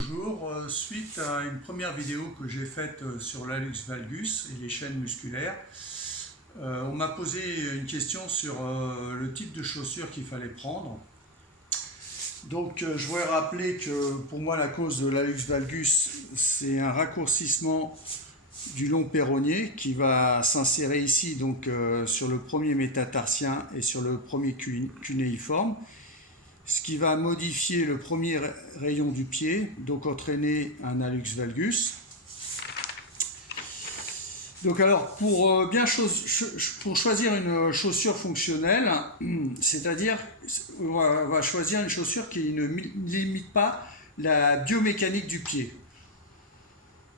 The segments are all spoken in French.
Bonjour, suite à une première vidéo que j'ai faite sur l'hallux valgus et les chaînes musculaires, on m'a posé une question sur le type de chaussures qu'il fallait prendre. Donc je voudrais rappeler que pour moi la cause de l'hallux valgus, c'est un raccourcissement du long péronnier qui va s'insérer ici donc sur le premier métatarsien et sur le premier cunéiforme, ce qui va modifier le premier rayon du pied, donc entraîner un hallux valgus. Donc alors pour choisir une chaussure fonctionnelle, c'est-à-dire on va choisir une chaussure qui ne limite pas la biomécanique du pied.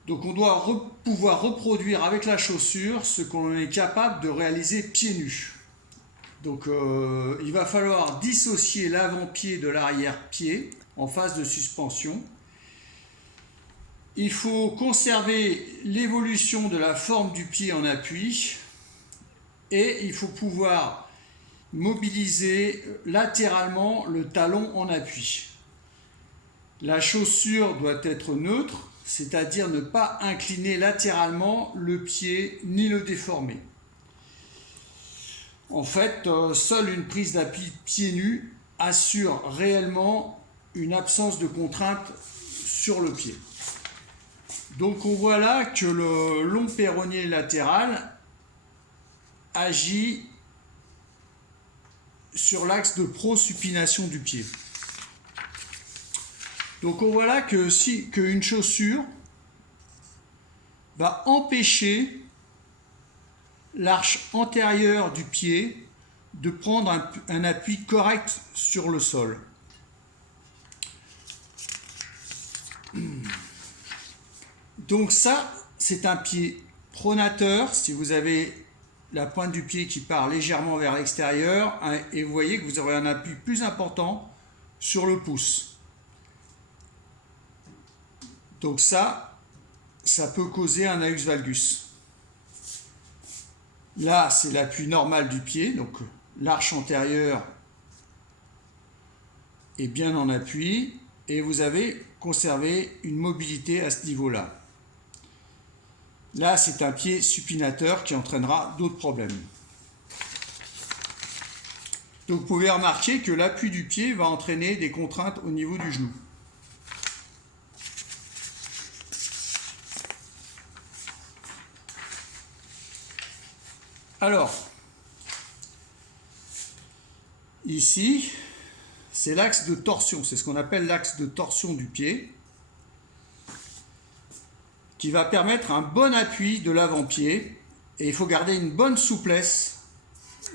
Donc on doit pouvoir reproduire avec la chaussure ce qu'on est capable de réaliser pieds nus. Donc il va falloir dissocier l'avant-pied de l'arrière-pied en phase de suspension. Il faut conserver l'évolution de la forme du pied en appui et il faut pouvoir mobiliser latéralement le talon en appui. La chaussure doit être neutre, c'est-à-dire ne pas incliner latéralement le pied ni le déformer. En fait, seule une prise d'appui pieds nus assure réellement une absence de contrainte sur le pied. Donc on voit là que le long péronnier latéral agit sur l'axe de prosupination du pied. Donc on voit là qu'une chaussure va empêcher l'arche antérieure du pied de prendre un appui correct sur le sol. Donc ça, c'est un pied pronateur, si vous avez la pointe du pied qui part légèrement vers l'extérieur, et vous voyez que vous aurez un appui plus important sur le pouce. Donc ça peut causer un hallux valgus. Là, c'est l'appui normal du pied, donc l'arche antérieure est bien en appui et vous avez conservé une mobilité à ce niveau-là. Là, c'est un pied supinateur qui entraînera d'autres problèmes. Donc, vous pouvez remarquer que l'appui du pied va entraîner des contraintes au niveau du genou. Alors, ici, c'est l'axe de torsion, c'est ce qu'on appelle l'axe de torsion du pied, qui va permettre un bon appui de l'avant-pied, et il faut garder une bonne souplesse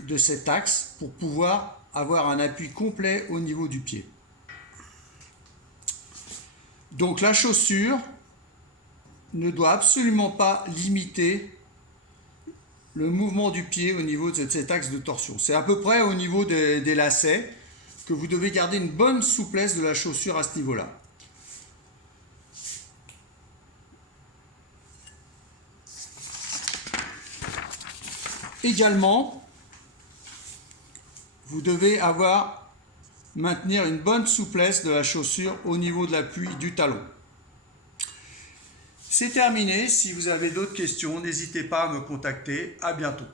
de cet axe pour pouvoir avoir un appui complet au niveau du pied. Donc la chaussure ne doit absolument pas limiter le mouvement du pied au niveau de cet axe de torsion. C'est à peu près au niveau des lacets que vous devez garder une bonne souplesse de la chaussure à ce niveau-là. Également, vous devez maintenir une bonne souplesse de la chaussure au niveau de l'appui du talon. C'est terminé. Si vous avez d'autres questions, n'hésitez pas à me contacter. À bientôt.